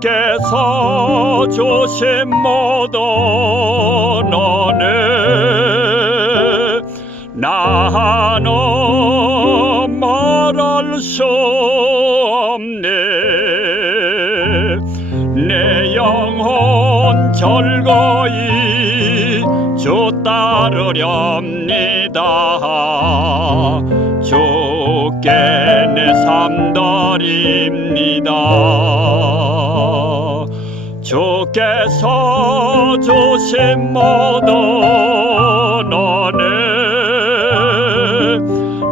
께서 주신 모든 너는 나는 말할 수 없네. 내 영혼 절거이 주 따르렵니다. 주께 내삶 드립니다 주께서 주신 모든 너는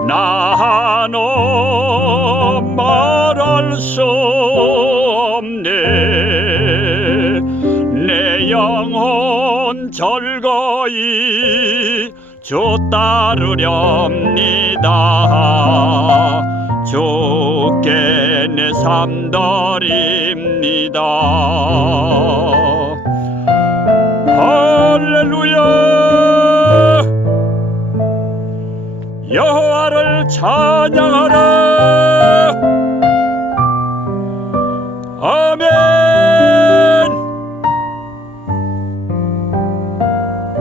나는 말할 수 없네. 내 영혼 절거이 주 따르렵니다 드립니다. 할렐루야. 여호와를 찬양하라